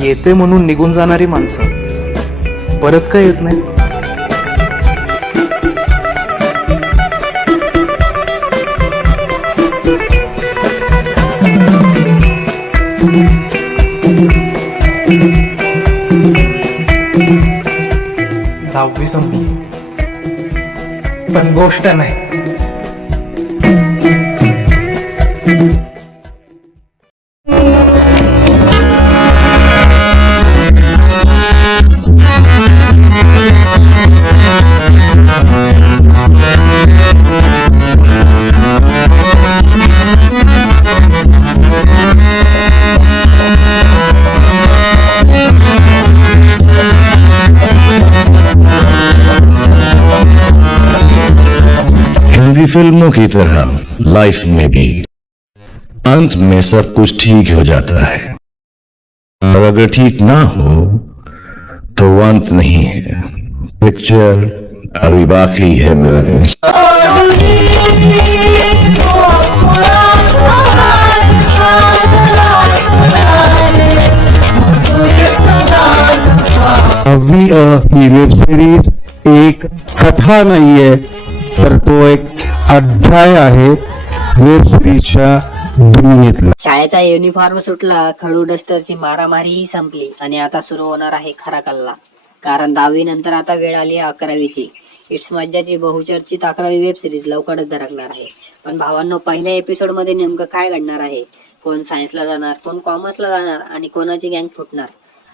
येते म्हणून निघून जाणारी माणसं परत काय येत नाही. दहावी संपली पण गोष्ट नाही. हिंदी फिल्मों की तरह लाइफ में भी अंत में सब कुछ ठीक हो जाता है, और अगर ठीक ना हो तो वो अंत नहीं है, पिक्चर अभी बाकी है मेरे. अभी ही वेब सिरीज एक कथा नाहीये तर तो एक अध्याय आहे वेब सिरीजच्या दुनियेतला. शाळेचा युनिफॉर्म सुटला, खडू डस्टरची मारामारीही संपली आणि आता सुरू होणार आहे खरा कल्ला. कारण 10वी नंतर आता वेळ आली आहे 11वीची. इट्स मज्जाची बहुचर्चित 11वी वेब सिरीज लवकरच धडकणार आहे. पण भावांनो, पहिल्या एपिसोड मध्ये नेमकं काय घडणार आहे? कोण सायन्सला जाणार, कोण कॉमर्सला जाणार आणि कोणाची गँग फुटणार?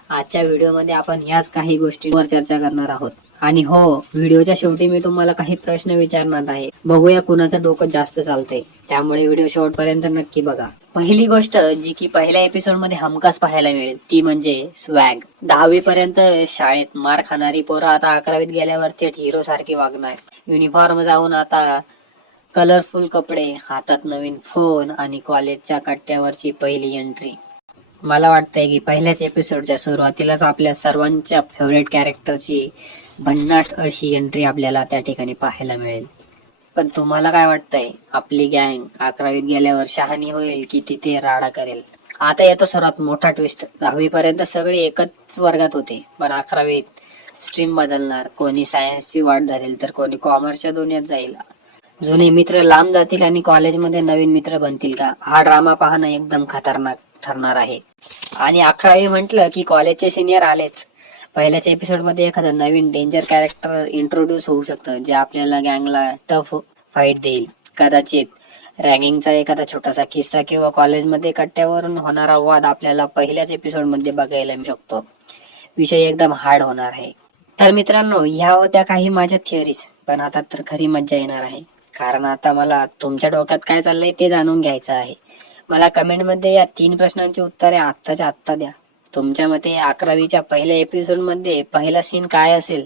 आजच्या व्हिडिओमध्ये आपण याच काही गोष्टींवर चर्चा करणार आहोत. आणि हो, व्हिडिओच्या शेवटी मी तुम्हाला काही प्रश्न विचारणार आहे. बघूया कुणाचं डोकं जास्त चालतंय. त्यामुळे व्हिडिओ शेवटपर्यंत नक्की बघा. पहिली गोष्ट जी की पहिल्या एपिसोड मध्ये हमखास पाहायला मिळेल ती म्हणजे स्वॅग. 10वी पर्यंत शाळेत मार खाणारी पोरं आता 11वीत गेल्यावर थेट हिरो सारखी वागणार. युनिफॉर्म जाऊन आता कलरफुल कपडे, हातात नवीन फोन आणि कॉलेजच्या कट्ट्यावरची पहिली एंट्री. मला वाटतंय की पहिल्याच एपिसोडच्या सुरुवातीलाच आपल्या सर्वांच्या फेवरेट कॅरेक्टरची भन्नाट अशी एंट्री आपल्याला त्या ठिकाणी पाहायला मिळेल. पण तुम्हाला काय वाटतंय? आपली गँग 11वीत गेल्यावर शहाणी होईल की तिथे राडा करेल? आता येतो सर्वात मोठा ट्विस्ट. 10वी पर्यंत सगळे एकच वर्गात होते, पण 11वीत स्ट्रीम बदलणार. कोणी सायन्सची वाट धरेल तर कोणी कॉमर्सच्या दुनियेत जाईल. जुने मित्र लांब जातील आणि कॉलेजमध्ये नवीन मित्र बनतील का? हा ड्रामा पाहणं एकदम खतरनाक ठरणार आहे. आणि 11वी म्हटलं की कॉलेजचे सिनियर आलेच. पहिल्याच एपिसोड मध्ये एखादं नवीन डेंजर कॅरेक्टर इंट्रोड्यूस होऊ शकतं, जे आपल्याला गँगला टफ फाईट देईल. कदाचित रॅगिंगचा एखादा छोटासा किस्सा किंवा कॉलेजमध्ये कट्ट्यावरून होणारा वाद आपल्याला पहिल्याच एपिसोड मध्ये बघायला मिळू शकतो. विषय एकदम हार्ड होणार आहे. तर मित्रांनो, ह्या होत्या काही माझ्या थिअरीज. पण आता तर खरी मज्जा येणार आहे. कारण आता मला तुमच्या डोक्यात काय चाललंय ते जाणून घ्यायचं आहे. मला कमेंटमध्ये या 3 प्रश्नांची उत्तरे आत्ताच्या आत्ता द्या. तुमच्या मते 11वीच्या पहिल्या एपिसोड मध्ये पहिला सीन काय असेल?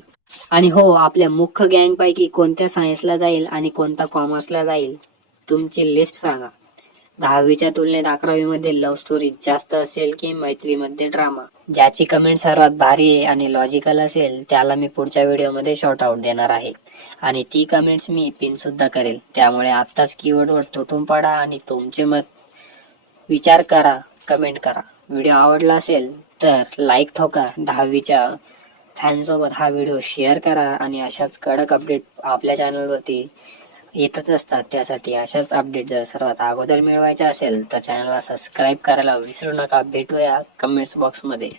आणि हो, आपल्या मुख्य गँग पैकी कोणत्या सायन्सला जाईल आणि कोणता कॉमर्सला जाईल? तुमची लिस्ट सांगा. 10वीच्या तुलनेत 11वी मध्ये लव्ह स्टोरी जास्त असेल की मैत्रीमध्ये ड्रामा? ज्याची कमेंट सर्वात भारी आहे आणि लॉजिकल असेल त्याला मी पुढच्या व्हिडिओमध्ये शॉर्ट आउट देणार आहे. आणि ती कमेंट्स मी पिन सुद्धा करेल. त्यामुळे आत्ताच कीवर्डवर तुटून पडा आणि तुमचे मत विचार करा, कमेंट करा. व्हिडिओ आवडला असेल तर लाईक ठोका. 10वीच्या फॅनसोबत हा व्हिडिओ शेअर करा. आणि अशाच कडक अपडेट आपल्या चॅनलवरती येतच असतात. त्यासाठी अशाच अपडेट जर सर्वात अगोदर मिळवायच्या असेल तर चॅनलला सबस्क्राईब करायला विसरू नका. भेटूया कमेंट्स बॉक्समध्ये.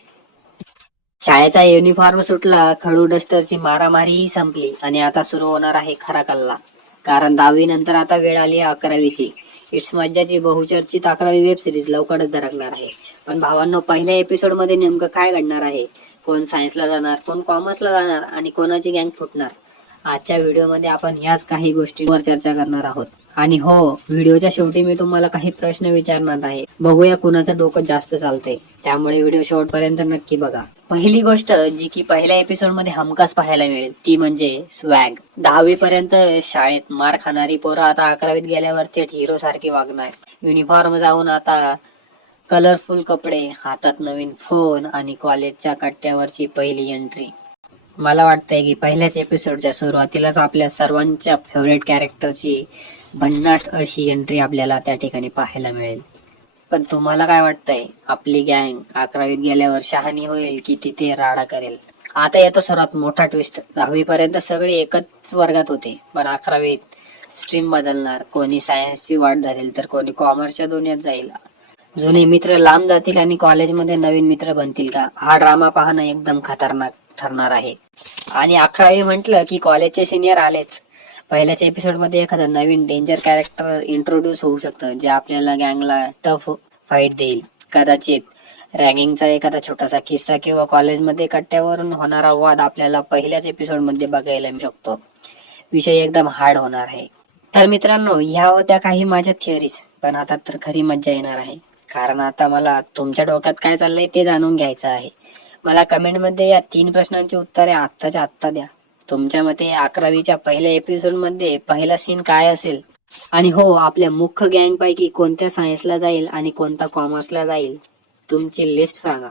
शाळेचा युनिफॉर्म सुटला, खडू डस्टरची मारामारीही संपली आणि आता सुरू होणार आहे खरा कल्ला. कारण 10वी नंतर आता वेळ आली आहे 11वीची. इट्स मज्जाची बहुचर्चित 11वी वेब सिरीज लवकरच धडकणार आहे. पण भावांनो, पहिल्या एपिसोड मध्ये नेमकं काय घडणार आहे? कोण सायन्सला जाणार, कोण कॉमर्सला जाणार आणि कोणाची गँग फुटणार? आजच्या व्हिडिओमध्ये आपण याच काही गोष्टींवर चर्चा करणार आहोत. आणि हो, व्हिडिओच्या शेवटी मी तुम्हाला काही प्रश्न विचारणार आहे. बघूया कुणाचं डोकं जास्त चालतंय. त्यामुळे व्हिडिओ शेवटपर्यंत नक्की बघा. पहिली गोष्ट जी की पहिल्या एपिसोड मध्ये हमखास पाहायला मिळेल ती म्हणजे स्वॅग. 10वी पर्यंत शाळेत मार खाणारी पोरं आता 11वीत गेल्यावर थेट हिरो सारखी वागणार. युनिफॉर्म जाऊन आता कलरफुल कपडे, हातात नवीन फोन आणि कॉलेजच्या कट्ट्यावरची पहिली एंट्री. मला वाटतंय की पहिल्याच एपिसोडच्या सुरुवातीलाच आपल्या सर्वांच्या फेवरेट कॅरेक्टरची भन्नाट अशी एंट्री आपल्याला त्या ठिकाणी पाहायला मिळेल. पण तुम्हाला काय वाटतंय, आपली गँग 11वीत गेल्यावर शहाणी होईल की तिथे राडा करेल? आता येतो सर्वात मोठा ट्विस्ट. 10वी पर्यंत सगळे एकच वर्गात होते, पण 11वीत स्ट्रीम बदलणार. कोणी सायन्सची वाट धरेल तर कोणी कॉमर्सच्या दुनियेत जाईल. जुने मित्र लांब जातील आणि कॉलेजमध्ये नवीन मित्र बनतील का? हा ड्रामा पाहणं एकदम खतरनाक ठरणार आहे. आणि 11वी म्हटलं की कॉलेजचे सिनियर आलेच. पहिल्याच एपिसोड मध्ये एखादं नवीन डेंजर कॅरेक्टर इंट्रोड्यूस होऊ शकतं, जे आपल्याला गँगला टफ फाईट देईल. कदाचित रॅगिंगचा एखादा छोटासा किस्सा किंवा कॉलेजमध्ये कट्ट्यावरून होणारा वाद आपल्याला पहिल्याच एपिसोड मध्ये बघायला मिळू शकतो. विषय एकदम हार्ड होणार आहे. तर मित्रांनो, ह्या होत्या काही माझ्या थिअरीज. पण आता तर खरी मज्जा येणार आहे, कारण आता मला तुमच्या डोक्यात काय चाललंय ते जाणून घ्यायचं आहे. मला कमेंटमध्ये या 3 प्रश्नांची उत्तरे आत्ताच्या आत्ता द्या. तुमच्या मते 11वीच्या पहिल्या एपिसोड मध्ये पहिला सीन काय असेल? आणि हो, आपल्या मुख्य गँग पैकी कोणत्या सायन्सला जाईल आणि कोणता कॉमर्सला जाईल? तुमची लिस्ट सांगा.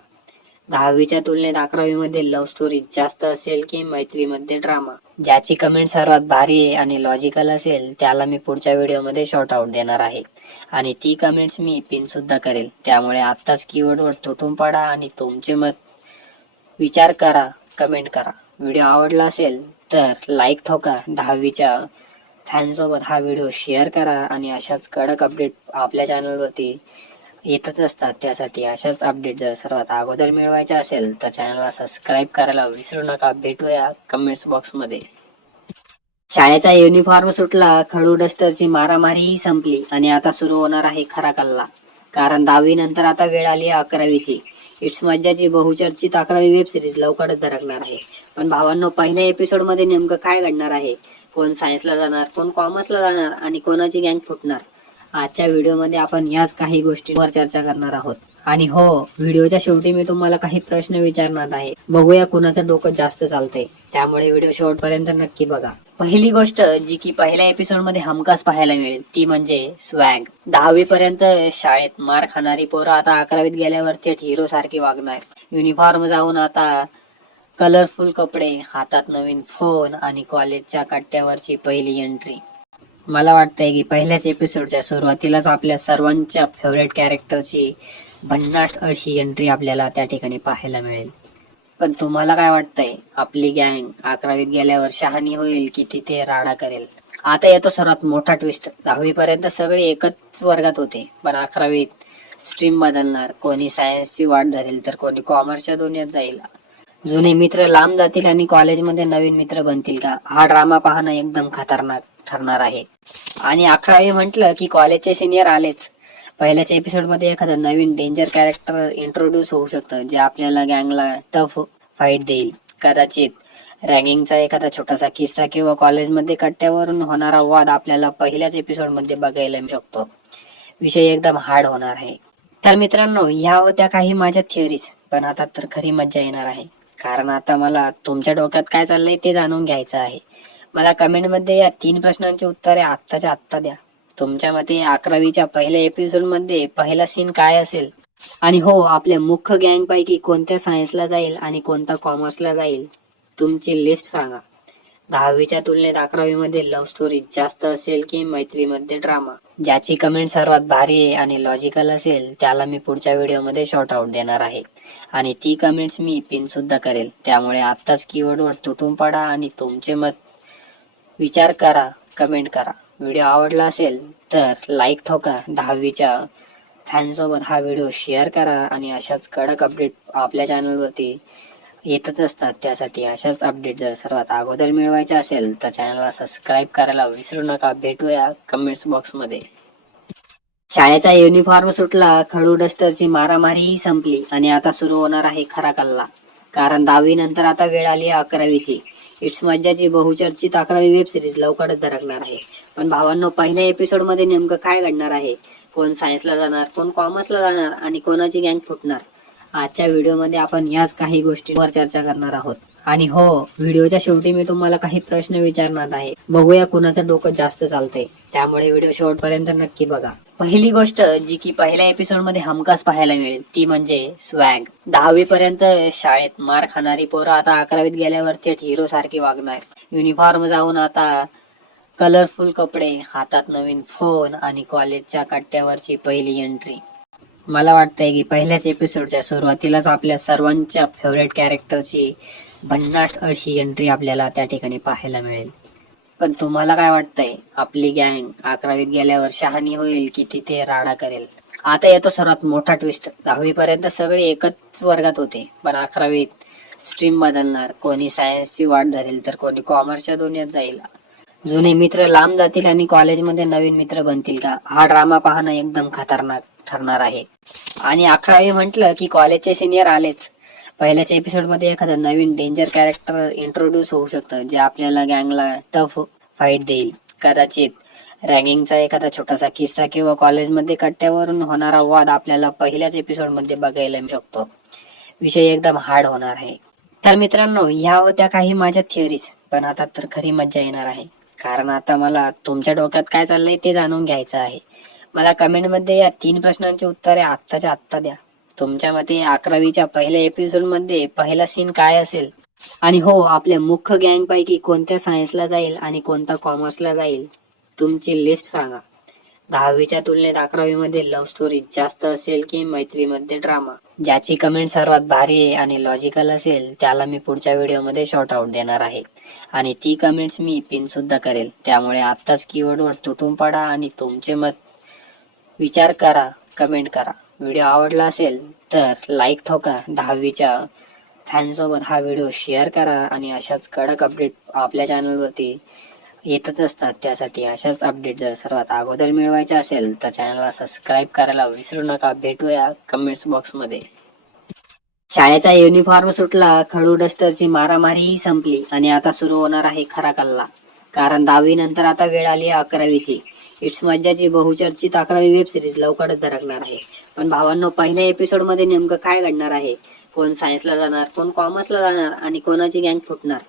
10वीच्या तुलनेत 11वी मध्ये लव्ह स्टोरी जास्त असेल की मैत्रीमध्ये ड्रामा? ज्याची कमेंट सर्वात भारी आहे आणि लॉजिकल असेल त्याला मी पुढच्या व्हिडिओमध्ये शॉर्ट आउट देणार आहे. आणि ती कमेंट्स मी पिन सुद्धा करेल. त्यामुळे आत्ताच कीवर्डवर तुटून पडा आणि तुमचे मत विचार करा, कमेंट करा. व्हिडिओ आवडला असेल तर लाईक ठोका. 10वीच्या फॅनसोबत हा व्हिडिओ शेअर करा. आणि अशाच कडक अपडेट आपल्या चॅनलवरती येतच असतात. त्यासाठी अशाच अपडेट जर सर्वात अगोदर मिळवायच्या असेल तर चॅनलला सबस्क्राईब करायला विसरू नका. भेटूया कमेंट्स बॉक्समध्ये. शाळेचा युनिफॉर्म सुटला, खडू डस्टरची मारामारीही संपली आणि आता सुरू होणार आहे खरा कल्ला. कारण 10वी नंतर आता वेळ आली आहे 11वीची. इट्स मज्जाची बहुचर्चित 11वी वेब सिरीज लवकरच धडकणार आहे. पण भावांनो, पहिल्या एपिसोड मध्ये नेमकं काय घडणार आहे? कोण सायन्सला जाणार, कोण कॉमर्सला जाणार आणि कोणाची गँग फुटणार? आजच्या व्हिडिओमध्ये आपण याच काही गोष्टींवर चर्चा करणार आहोत. आणि हो, व्हिडिओच्या शेवटी मी तुम्हाला काही प्रश्न विचारणार आहे. बघूया कुणाचं डोकं जास्त चालतंय. त्यामुळे व्हिडिओ शेवटपर्यंत नक्की बघा. पहिली गोष्ट जी की पहिल्या एपिसोड मध्ये हमखास पाहायला मिळेल ती म्हणजे स्वॅग. 10वी पर्यंत शाळेत मार खाणारी पोरं आता 11वीत गेल्यावर थेट हिरो सारखी वागणार. युनिफॉर्म जाऊन आता कलरफुल कपडे, हातात नवीन फोन आणि कॉलेजच्या कट्ट्यावरची पहिली एंट्री. मला वाटतंय की पहिल्याच एपिसोडच्या सुरुवातीलाच आपल्या सर्वांच्या फेवरेट कॅरेक्टरची भन्नाट अशी एंट्री आपल्याला त्या ठिकाणी पाहायला मिळेल. पण तुम्हाला काय वाटतंय, आपली गँग 11वीत गेल्यावर शहाणी होईल की तिथे राडा करेल? आता येतो सर्वात मोठा ट्विस्ट. 10वी पर्यंत सगळे एकच वर्गात होते, पण 11वीत स्ट्रीम बदलणार. कोणी सायन्सची वाट धरेल तर कोणी कॉमर्सच्या दुनियेत जाईल. जुने मित्र लांब जातील आणि कॉलेजमध्ये नवीन मित्र बनतील का? हा ड्रामा पाहणं एकदम खतरनाक ठरणार आहे. आणि 11वी म्हटलं की कॉलेजचे सिनियर आलेच. पहिल्याच एपिसोड मध्ये एखादं नवीन डेंजर कॅरेक्टर इंट्रोड्यूस होऊ शकतं, जे आपल्याला गँगला टफ फाईट देईल. कदाचित रॅगिंगचा एखादा छोटासा किस्सा किंवा कॉलेजमध्ये कट्ट्यावरून होणारा वाद आपल्याला पहिल्याच एपिसोड मध्ये बघायला मिळू शकतो. विषय एकदम हार्ड होणार आहे. तर मित्रांनो, ह्या होत्या काही माझ्या थिअरीज. पण आता तर खरी मज्जा येणार आहे, कारण आता मला तुमच्या डोक्यात काय चाललंय ते जाणून घ्यायचं आहे. मला कमेंटमध्ये या 3 प्रश्नांची उत्तरे आत्ताच्या आत्ता द्या. तुमच्या मते 11वीच्या पहिल्या एपिसोड मध्ये पहिला सीन काय असेल? आणि हो, आपल्या मुख्य गँग पैकी कोणत्या सायन्सला जाईल आणि कोणता कॉमर्सला जाईल? तुमची लिस्ट सांगा. 10वीच्या तुलनेत 11वी मध्ये लव्ह स्टोरी जास्त असेल की मैत्रीमध्ये ड्रामा? ज्याची कमेंट सर्वात भारी आहे आणि लॉजिकल असेल त्याला मी पुढच्या व्हिडिओमध्ये शॉर्ट आउट देणार आहे. आणि ती कमेंट्स मी पिन सुद्धा करेल. त्यामुळे आत्ताच कीवर्डवर तुटून पडा आणि तुमचे मत विचार करा, कमेंट करा. व्हिडिओ आवडला असेल तर लाईक ठोका. 10वीच्या फॅनसोबत हा व्हिडिओ शेअर करा. आणि अशाच कडक अपडेट आपल्या चॅनलवरती येतच असतात. त्यासाठी अशाच अपडेट जर सर्वात अगोदर मिळवायच्या असेल तर चॅनलला सबस्क्राईब करायला विसरू नका. भेटूया कमेंट्स बॉक्समध्ये. शाळेचा युनिफॉर्म सुटला, खडू डस्टरची मारामारीही संपली आणि आता सुरू होणार आहे खरा कल्ला. कारण 10वी नंतर आता वेळ आली आहे 11वीची. इट्स मज्जाची बहुचर्चित 11वी वेब सिरीज लवकरच धडकणार आहे. पण भावांनो, पहिल्या एपिसोड मध्ये नेमकं काय घडणार आहे? कोण सायन्सला जाणार, कोण कॉमर्सला जाणार आणि कोणाची गँग फुटणार? आजच्या व्हिडिओमध्ये आपण याच काही गोष्टींवर चर्चा करणार आहोत. आणि हो, व्हिडिओच्या शेवटी मी तुम्हाला काही प्रश्न विचारणार आहे. बघूया कुणाचं डोकं जास्त चालतंय. त्यामुळे व्हिडिओ शेवटपर्यंत नक्की बघा. पहिली गोष्ट जी की पहिल्या एपिसोड मध्ये हमखास पाहायला मिळेल ती म्हणजे स्वॅग. 10वी पर्यंत शाळेत मार खाणारी पोरं आता 11वीत गेल्यावर थेट हिरो सारखी वागणार. युनिफॉर्म जाऊन आता कलरफुल कपडे, हातात नवीन फोन आणि कॉलेजच्या कट्ट्यावरची पहिली एंट्री. मला वाटतंय की पहिल्याच एपिसोडच्या सुरुवातीलाच आपल्या सर्वांच्या फेवरेट कॅरेक्टरची भन्नाट अशी एंट्री आपल्याला त्या ठिकाणी पाहायला मिळेल. पण तुम्हाला काय वाटतंय, आपली गँग 11वीत गेल्यावर शहाणी होईल की तिथे राडा करेल? आता येतो सर्वात मोठा ट्विस्ट. 10वी पर्यंत सगळे एकच वर्गात होते, पण 11वीत स्ट्रीम बदलणार. कोणी सायन्सची वाट धरेल तर कोणी कॉमर्सच्या दुनियेत जाईल. जुने मित्र लांब जातील आणि कॉलेजमध्ये नवीन मित्र बनतील का? हा ड्रामा पाहणं एकदम खतरनाक ठरणार आहे. आणि 11वी म्हटलं की कॉलेजचे सिनियर आलेच. पहिल्याच एपिसोड मध्ये एखादं नवीन डेंजर कॅरेक्टर इंट्रोड्यूस होऊ शकतं, जे आपल्याला गँगला टफ फाईट देईल. कदाचित रँगिंगचा एखादा छोटासा किस्सा किंवा कॉलेजमध्ये कट्ट्यावरून होणारा वाद आपल्याला पहिल्याच एपिसोड मध्ये बघायला मिळू शकतो. विषय एकदम हार्ड होणार आहे. तर मित्रांनो, ह्या होत्या काही माझ्या थिअरीज. पण आता तर खरी मज्जा येणार आहे, कारण आता मला तुमच्या डोक्यात काय चाललंय ते जाणून घ्यायचं आहे. मला कमेंटमध्ये या 3 प्रश्नांची उत्तरे आत्ताच्या आत्ता द्या. तुमच्या मते 11वीच्या पहिल्या एपिसोड मध्ये पहिला सीन काय असेल? आणि हो, आपल्या मुख्य गँग पैकी कोणत्या सायन्सला जाईल आणि कोणता कॉमर्सला जाईल? तुमची लिस्ट सांगा. 10वीच्या तुलनेत 11वी मध्ये लव्ह स्टोरी जास्त असेल की मैत्रीमध्ये ड्रामा? ज्याची कमेंट सर्वात भारी आहे आणि लॉजिकल असेल त्याला मी पुढच्या व्हिडिओमध्ये शॉर्ट आउट देणार आहे. आणि ती कमेंट्स मी पिन सुद्धा करेल. त्यामुळे आत्ताच कीवर्डवर तुटून पडा आणि तुमचे मत विचार करा, कमेंट करा. व्हिडिओ आवडला असेल तर लाईक ठोका. 10वीच्या फॅनसोबत हा व्हिडिओ शेअर करा. आणि अशाच कडक अपडेट आपल्या चॅनलवरती येतच असतात. त्यासाठी अशाच अपडेट जर सर्वात अगोदर मिळवायचे असेल तर चॅनलला सबस्क्राईब करायला विसरू नका. भेटूया कमेंट्स बॉक्समध्ये. शाळेचा युनिफॉर्म सुटला, खडू डस्टरची मारामारीही संपली आणि आता सुरू होणार आहे खरा कल्ला. कारण 10वी नंतर आता वेळ आली आहे 11वीची. इट्स मज्जाची बहुचर्चित 11वी वेब सिरीज लवकरच धडकणार आहे. पण भावांनो, पहिल्या एपिसोड मध्ये नेमकं काय घडणार आहे? कोण सायन्सला जाणार, कोण कॉमर्सला जाणार आणि कोणाची गँग फुटणार?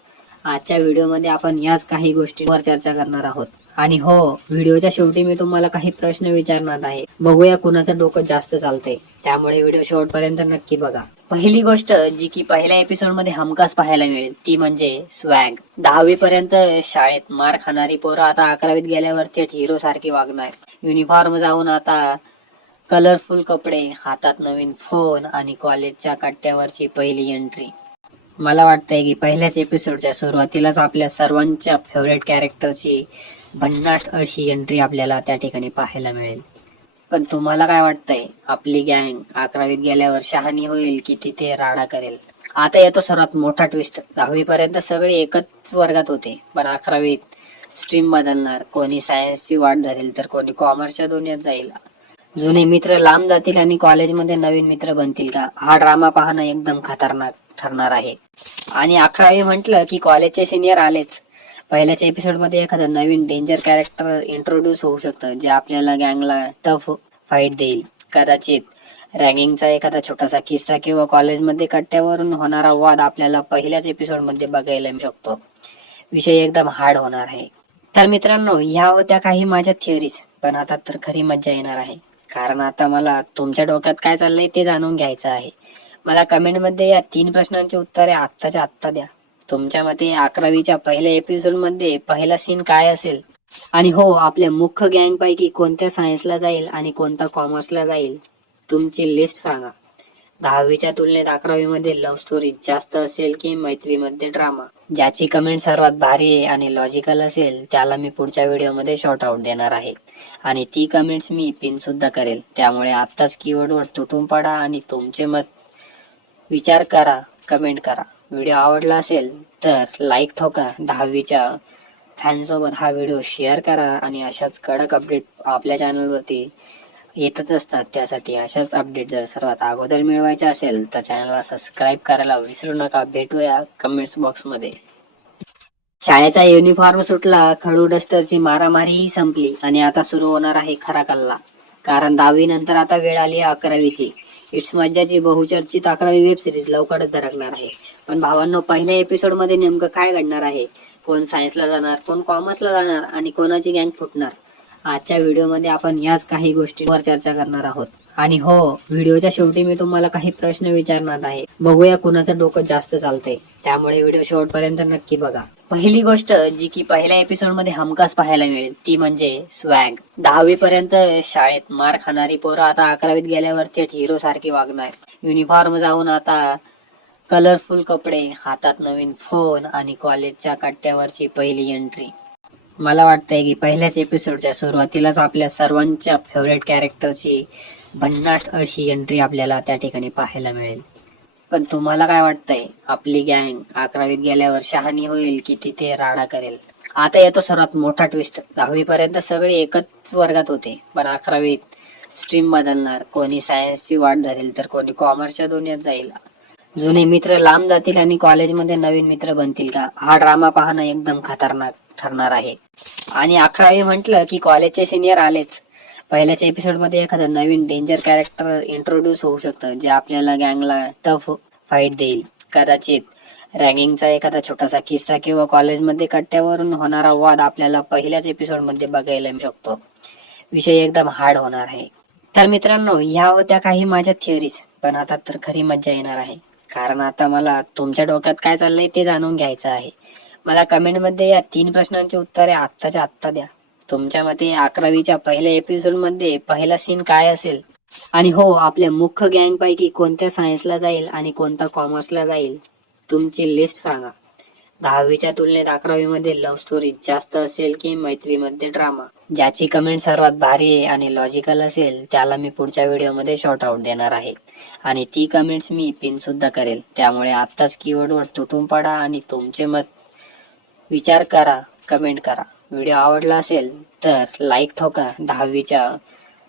आजच्या व्हिडिओमध्ये आपण याच काही गोष्टींवर चर्चा करणार आहोत. आणि हो, व्हिडिओच्या शेवटी मी तुम्हाला काही प्रश्न विचारणार आहे. बघूया कुणाचं डोकं जास्त चालतंय. त्यामुळे व्हिडिओ शेवटपर्यंत नक्की बघा. पहिली गोष्ट जी की पहिल्या एपिसोड मध्ये हमखास पाहायला मिळेल ती म्हणजे स्वॅग. 10वी पर्यंत शाळेत मार खाणारी पोरं आता 11वीत गेल्यावर थेट हिरो सारखी वागणार. युनिफॉर्म जाऊन आता कलरफुल कपडे, हातात नवीन फोन आणि कॉलेजच्या कट्ट्यावरची पहिली एंट्री. मला वाटतंय की पहिल्याच एपिसोडच्या सुरुवातीलाच आपल्या सर्वांच्या फेवरेट कॅरेक्टरची भन्नाट अशी एंट्री आपल्याला त्या ठिकाणी पाहायला मिळेल. पण तुम्हाला काय वाटतंय, आपली गँग 11वीत गेल्यावर शहाणी होईल की तिथे राडा करेल? आता येतो सर्वात मोठा ट्विस्ट. 10वी पर्यंत सगळे एकच वर्गात होते, पण 11वीत स्ट्रीम बदलणार. कोणी सायन्सची वाट धरेल तर कोणी कॉमर्सच्या दुनियेत जाईल. जुने मित्र लांब जातील आणि कॉलेजमध्ये नवीन मित्र बनतील का? हा ड्रामा पाहणं एकदम खतरनाक ठरणार आहे. आणि 11वी म्हटलं की कॉलेजचे सिनियर आलेच. पहिल्याच एपिसोड मध्ये एखादं नवीन डेंजर कॅरेक्टर इंट्रोड्यूस होऊ शकतं, जे आपल्याला गँगला टफ फाईट देईल. कदाचित रँगिंगचा एखादा छोटासा किस्सा किंवा कॉलेजमध्ये कट्ट्यावरून होणारा वाद आपल्याला पहिल्याच एपिसोड मध्ये बघायला मिळू शकतो. विषय एकदम हार्ड होणार आहे. तर मित्रांनो, ह्या होत्या काही माझ्या थिअरीज. पण आता तर खरी मज्जा येणार आहे, कारण आता मला तुमच्या डोक्यात काय चाललंय ते जाणून घ्यायचं आहे. मला कमेंटमध्ये या 3 प्रश्नांची उत्तरे आत्ताच्या आत्ता द्या. तुमच्या मते 11वीच्या पहिल्या एपिसोड मध्ये पहिला सीन काय असेल? आणि हो, आपल्या मुख्य गँग पैकी कोणत्या सायन्सला जाईल आणि कोणता कॉमर्सला जाईल? तुमची लिस्ट सांगा. 10वीच्या तुलनेत 11वी मध्ये लव्ह स्टोरी जास्त असेल की मैत्रीमध्ये ड्रामा? ज्याची कमेंट सर्वात भारी आहे आणि लॉजिकल असेल त्याला मी पुढच्या व्हिडिओमध्ये शॉर्ट आउट देणार आहे. आणि ती कमेंट्स मी पिन सुद्धा करेल. त्यामुळे आत्ताच कीवर्डवर तुटून पडा आणि तुमचे मत विचार करा, कमेंट करा. व्हिडिओ आवडला असेल तर लाईक ठोका. 10वीच्या फॅनसोबत हा व्हिडिओ शेअर करा. आणि अशाच कडक अपडेट आपल्या चॅनलवरती येतच असतात. त्यासाठी अशाच अपडेट जर सर्वात अगोदर मिळवायचे असेल तर चॅनलला सबस्क्राईब करायला विसरू नका. भेटूया कमेंट्स बॉक्समध्ये. शाळेचा युनिफॉर्म सुटला, खडू डस्टरची मारामारीही संपली आणि आता सुरू होणार आहे खरा कल्ला. कारण 10वी नंतर आता वेळ आली आहे 11वीची. इट्स मज्जाची बहुचर्चित 11वी वेब सिरीज लवकरच धडकणार आहे. पण भावांनो, पहिल्या एपिसोड मध्ये नेमकं काय घडणार आहे? कोण सायन्सला जाणार, कोण कॉमर्सला जाणार आणि कोणाची गँग फुटणार? आजच्या व्हिडिओमध्ये आपण याच काही गोष्टींवर चर्चा करणार आहोत. आणि हो, व्हिडिओच्या शेवटी मी तुम्हाला काही प्रश्न विचारणार आहे. बघूया कुणाचं डोकं जास्त चालतंय. त्यामुळे व्हिडिओ शेवटपर्यंत नक्की बघा. पहिली गोष्ट जी की पहिल्या एपिसोड मध्ये हमखास पाहायला मिळेल ती म्हणजे स्वॅग. 10वी पर्यंत शाळेत मार खाणारी पोरं आता 11वीत गेल्यावर थेट हिरो सारखी वागणार. युनिफॉर्म जाऊन आता कलरफुल कपडे, हातात नवीन फोन आणि कॉलेजच्या कट्ट्यावरची पहिली एंट्री. मला वाटतंय की पहिल्याच एपिसोडच्या सुरुवातीलाच आपल्या सर्वांच्या फेवरेट कॅरेक्टरची भन्नाट अशी एंट्री आपल्याला त्या ठिकाणी पाहायला मिळेल. पण तुम्हाला काय वाटतंय, आपली गँग 11वीत गेल्यावर शहाणी होईल की तिथे राडा करेल? आता येतो सर्वात मोठा ट्विस्ट. 10वी पर्यंत सगळे एकच वर्गात होते, पण 11वीत स्ट्रीम बदलणार. कोणी सायन्सची वाट धरेल तर कोणी कॉमर्सच्या दुनियेत जाईल. जुने मित्र लांब जातील आणि कॉलेजमध्ये नवीन मित्र बनतील का? हा ड्रामा पाहणं एकदम खतरनाक ठरणार आहे. आणि 11वी म्हटलं की कॉलेजचे सिनियर आलेच. पहिल्याच एपिसोड मध्ये एखादं नवीन डेंजर कॅरेक्टर इंट्रोड्यूस होऊ शकतं, जे आपल्याला गँगला टफ फाईट देईल. कदाचित रँगिंगचा एखादा छोटासा किस्सा किंवा कॉलेजमध्ये कट्ट्यावरून होणारा वाद आपल्याला पहिल्याच एपिसोड मध्ये बघायला मिळू शकतो. विषय एकदम हार्ड होणार आहे. तर मित्रांनो, ह्या होत्या काही माझ्या थिअरीज. पण आता तर खरी मज्जा येणार आहे, कारण आता मला तुमच्या डोक्यात काय चाललंय ते जाणून घ्यायचं आहे. मला कमेंटमध्ये या 3 प्रश्नांची उत्तरे आत्ताच्या आत्ता द्या. तुमच्या मते 11वीच्या पहिल्या एपिसोड मध्ये पहिला सीन काय असेल? आणि हो, आपल्या मुख्य गँग पैकी कोणत्या सायन्सला जाईल आणि कोणता कॉमर्सला जाईल? तुमची लिस्ट सांगा. 10वीच्या तुलनेत 11वी मध्ये लव्ह स्टोरी जास्त असेल की मैत्रीमध्ये ड्रामा? ज्याची कमेंट सर्वात भारी आहे आणि लॉजिकल असेल त्याला मी पुढच्या व्हिडिओमध्ये शॉर्ट आउट देणार आहे. आणि ती कमेंट्स मी पिन सुद्धा करेल. त्यामुळे आत्ताच कीवर्डवर तुटून पडा आणि तुमचे मत विचार करा, कमेंट करा. व्हिडिओ आवडला असेल तर लाईक ठोका. 10वीच्या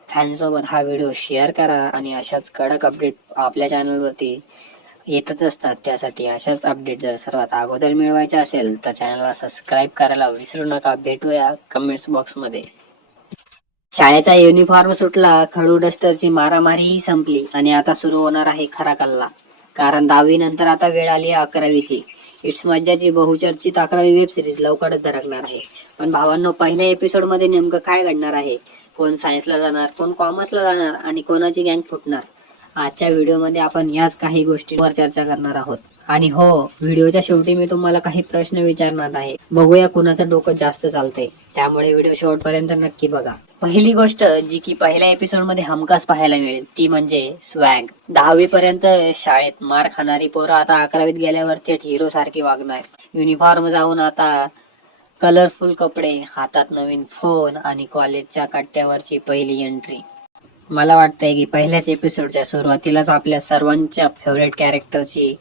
फॅनसोबत हा व्हिडिओ शेअर करा. आणि अशाच कडक अपडेट आपल्या चॅनलवरती येतच असतात. त्यासाठी अशाच अपडेट जर सर्वात अगोदर मिळवायचे असेल तर चॅनलला सबस्क्राईब करायला विसरू नका. भेटूया कमेंट्स बॉक्समध्ये. शाळेचा युनिफॉर्म सुटला, खडू डस्टरची मारामारीही संपली आणि आता सुरू होणार आहे खरा कल्ला. कारण 10वी नंतर आता वेळ आली आहे 11वीची. इट्स मज्जाची बहुचर्चित 11वी वेब सिरीज लवकरच धडकणार आहे. पण भावांनो, पहिल्या एपिसोड मध्ये नेमकं काय घडणार आहे? कोण सायन्सला जाणार, कोण कॉमर्सला जाणार आणि कोणाची गँग फुटणार? आजच्या व्हिडिओमध्ये आपण याच काही गोष्टींवर चर्चा करणार आहोत. आणि हो, व्हिडिओच्या शेवटी मी तुम्हाला काही प्रश्न विचारणार आहे. बघूया कुणाचं डोकं जास्त चालतंय. त्यामुळे व्हिडिओ शेवटपर्यंत नक्की बघा. पहिली गोष्ट जी की पहिल्या एपिसोड मध्ये हमखास पाहायला मिळेल ती म्हणजे स्वॅग. 10वी पर्यंत शाळेत मार खाणारी पोरं आता 11वीत गेल्यावर थेट हिरो सारखी वागणार. युनिफॉर्म जाऊन आता कलरफुल कपडे, हातात नवीन फोन आणि कॉलेजच्या कट्ट्यावरची पहिली एंट्री. मला वाटतंय की पहिल्याच एपिसोडच्या सुरुवातीलाच आपल्या सर्वांच्या फेवरेट कॅरेक्टरची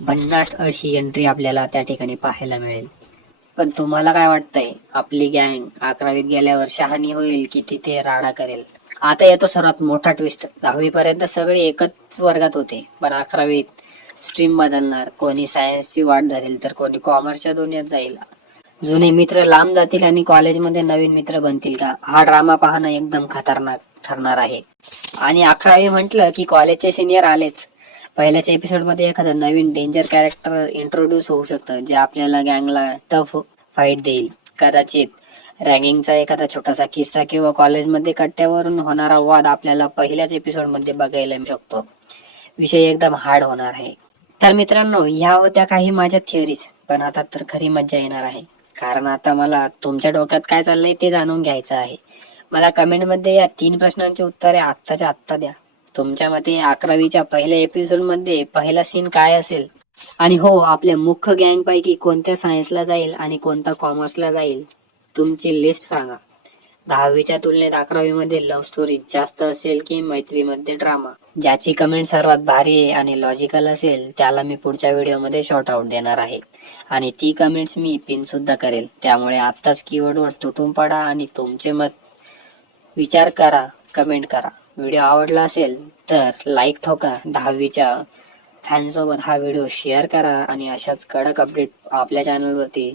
भन्नाट अशी एंट्री आपल्याला त्या ठिकाणी पाहायला मिळेल. पण तुम्हाला काय वाटतंय, आपली गँग 11वीत गेल्यावर शहाणी होईल की तिथे राडा करेल? आता येतो सर्वात मोठा ट्विस्ट. 10वी पर्यंत सगळे एकच वर्गात होते, पण 11वीत स्ट्रीम बदलणार. कोणी सायन्सची वाट धरेल तर कोणी कॉमर्सच्या दुनियेत जाईल. जुने मित्र लांब जातील आणि कॉलेजमध्ये नवीन मित्र बनतील का? हा ड्रामा पाहणं एकदम खतरनाक ठरणार आहे. आणि 11वी म्हटलं की कॉलेजचे सिनियर आलेच. पहिल्याच एपिसोड मध्ये एखादं नवीन डेंजर कॅरेक्टर इंट्रोड्यूस होऊ शकतं, जे आपल्याला गँगला टफ फाईट देईल. कदाचित रँगिंगचा एखादा छोटासा किस्सा किंवा कॉलेजमध्ये कट्ट्यावरून होणारा वाद आपल्याला पहिल्याच एपिसोड मध्ये बघायला मिळू शकतो. विषय एकदम हार्ड होणार आहे. तर मित्रांनो, ह्या होत्या काही माझ्या थिअरीज. पण आता तर खरी मज्जा येणार आहे, कारण आता मला तुमच्या डोक्यात काय चाललंय ते जाणून घ्यायचं आहे. मला कमेंटमध्ये या 3 प्रश्नांची उत्तरे आत्ताच्या आत्ता द्या. तुमच्या मते 11वीच्या पहिल्या एपिसोड मध्ये पहिला सीन काय असेल? आणि हो, आपल्या मुख्य गँग पैकी कोणत्या सायन्सला जाईल आणि कोणता कॉमर्सला जाईल? तुमची लिस्ट सांगा. 10वीच्या तुलनेत 11वी मध्ये लव्ह स्टोरी जास्त असेल की मैत्रीमध्ये ड्रामा? ज्याची कमेंट सर्वात भारी आहे आणि लॉजिकल असेल त्याला मी पुढच्या व्हिडिओमध्ये शॉर्ट आउट देणार आहे. आणि ती कमेंट्स मी पिन सुद्धा करेल. त्यामुळे आत्ताच कीवर्डवर तुटून पडा आणि तुमचे मत विचार करा, कमेंट करा. व्हिडिओ आवडला असेल तर लाईक ठोका. 10वीच्या फॅनसोबत हा व्हिडिओ शेअर करा. आणि अशाच कडक अपडेट आपल्या चॅनलवरती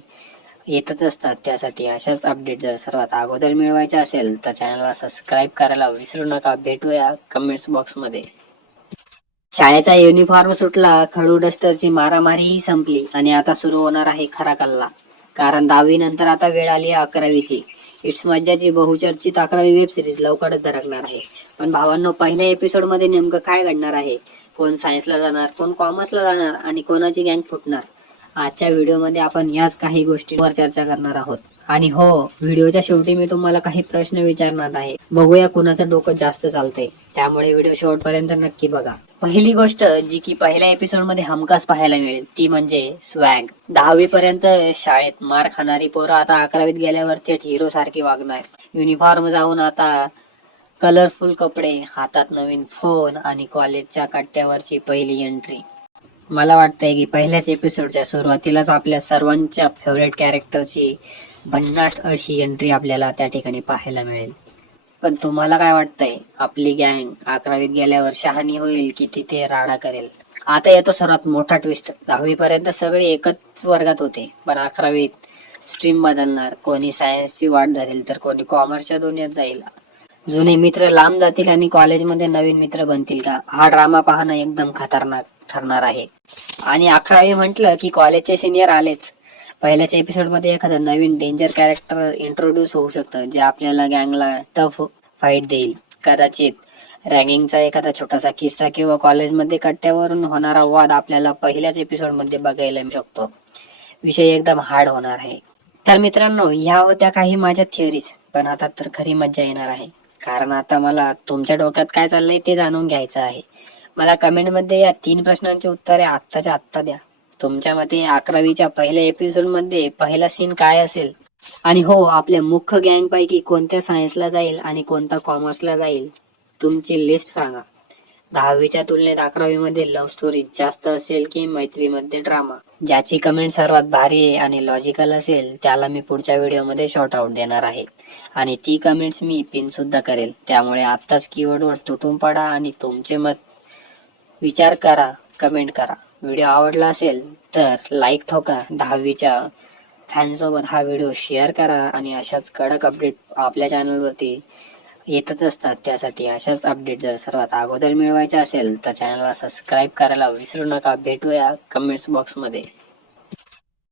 येतच असतात. त्यासाठी अशाच अपडेट जर सर्वात अगोदर मिळवायचे असेल तर चॅनलला सबस्क्राईब करायला विसरू नका. भेटूया कमेंट्स बॉक्समध्ये. शाळेचा युनिफॉर्म सुटला, खडू डस्टरची मारामारीही संपली आणि आता सुरू होणार आहे खरा कल्ला. कारण 10वी नंतर आता वेळ आली आहे 11वीची. इट्स मज्जाची बहुचर्चित 11वी वेब सिरीज लवकरच धडकणार आहे. पण भावांनो, पहिल्या एपिसोड मध्ये नेमकं काय घडणार आहे? कोण सायन्सला जाणार, कोण कॉमर्सला जाणार आणि कोणाची गँग फुटणार? आजच्या व्हिडिओमध्ये आपण याच काही गोष्टींवर चर्चा करणार आहोत. आणि हो, व्हिडिओच्या शेवटी मी तुम्हाला काही प्रश्न विचारणार आहे. बघूया कुणाचं डोकं जास्त चालतंय. त्यामुळे व्हिडिओ शेवटपर्यंत नक्की बघा. पहिली गोष्ट जी की पहिल्या एपिसोड मध्ये हमखास पाहायला मिळेल ती म्हणजे स्वॅग. 10वी पर्यंत शाळेत मार खाणारी पोरं आता 11वीत गेल्यावर थेट हिरो सारखी वागणार. युनिफॉर्म जाऊन आता कलरफुल कपडे, हातात नवीन फोन आणि कॉलेजच्या कट्ट्यावरची पहिली एंट्री. मला वाटतंय की पहिल्याच एपिसोडच्या सुरुवातीलाच आपल्या सर्वांच्या फेवरेट कॅरेक्टरची भन्नाट अशी एंट्री आपल्याला त्या ठिकाणी पाहायला मिळेल. पण तुम्हाला काय वाटतंय? आपली गँग 11वीत गेल्यावर शहाणी होईल की तिथे राडा करेल? आता येतो सर्वात मोठा ट्विस्ट. 10वी पर्यंत सगळे एकच वर्गात होते, पण 11वीत स्ट्रीम बदलणार. कोणी सायन्सची वाट धरेल तर कोणी कॉमर्सच्या दुनियेत जाईल. जुने मित्र लांब जातील आणि कॉलेजमध्ये नवीन मित्र बनतील का? हा ड्रामा पाहणं एकदम खतरनाक ठरणार आहे. आणि 11वी म्हटलं की कॉलेजचे सिनियर आलेच. पहिल्याच एपिसोड मध्ये एखादं नवीन डेंजर कॅरेक्टर इंट्रोड्यूस होऊ शकतं, जे आपल्याला गँगला टफ फाईट देईल. कदाचित रँगिंगचा एखादा छोटासा किस्सा किंवा कॉलेजमध्ये कट्ट्यावरून होणारा वाद आपल्याला पहिल्याच एपिसोड मध्ये बघायला मिळू शकतो. विषय एकदम हार्ड होणार आहे. तर मित्रांनो, ह्या होत्या काही माझ्या थिअरीज. पण आता तर खरी मज्जा येणार आहे, कारण आता मला तुमच्या डोक्यात काय चाललंय ते जाणून घ्यायचं आहे. मला कमेंटमध्ये या 3 प्रश्नांची उत्तरे आत्ताच्या आत्ता द्या. तुमच्या मते 11वीच्या पहिल्या एपिसोड मध्ये पहिला सीन काय असेल? आणि हो, आपल्या मुख्य गँग पैकी कोणत्या सायन्सला जाईल आणि कोणता कॉमर्सला जाईल? तुमची लिस्ट सांगा. 10वीच्या तुलनेत 11वी मध्ये लव्ह स्टोरी जास्त असेल की मैत्रीमध्ये ड्रामा? ज्याची कमेंट सर्वात भारी आहे आणि लॉजिकल असेल त्याला मी पुढच्या व्हिडिओमध्ये शॉर्ट आउट देणार आहे. आणि ती कमेंट्स मी पिन सुद्धा करेल. त्यामुळे आत्ताच कीवर्डवर तुटून पडा आणि तुमचे मत विचार करा, कमेंट करा. व्हिडिओ आवडला असेल तर लाईक ठोका. 10वीच्या फॅनसोबत हा व्हिडिओ शेअर करा. आणि अशाच कडक अपडेट आपल्या चॅनलवरती येतच असतात. त्यासाठी अशाच अपडेट जर सर्वात अगोदर मिळवायचे असेल तर चॅनलला सबस्क्राईब करायला विसरू नका. भेटूया कमेंट्स बॉक्समध्ये.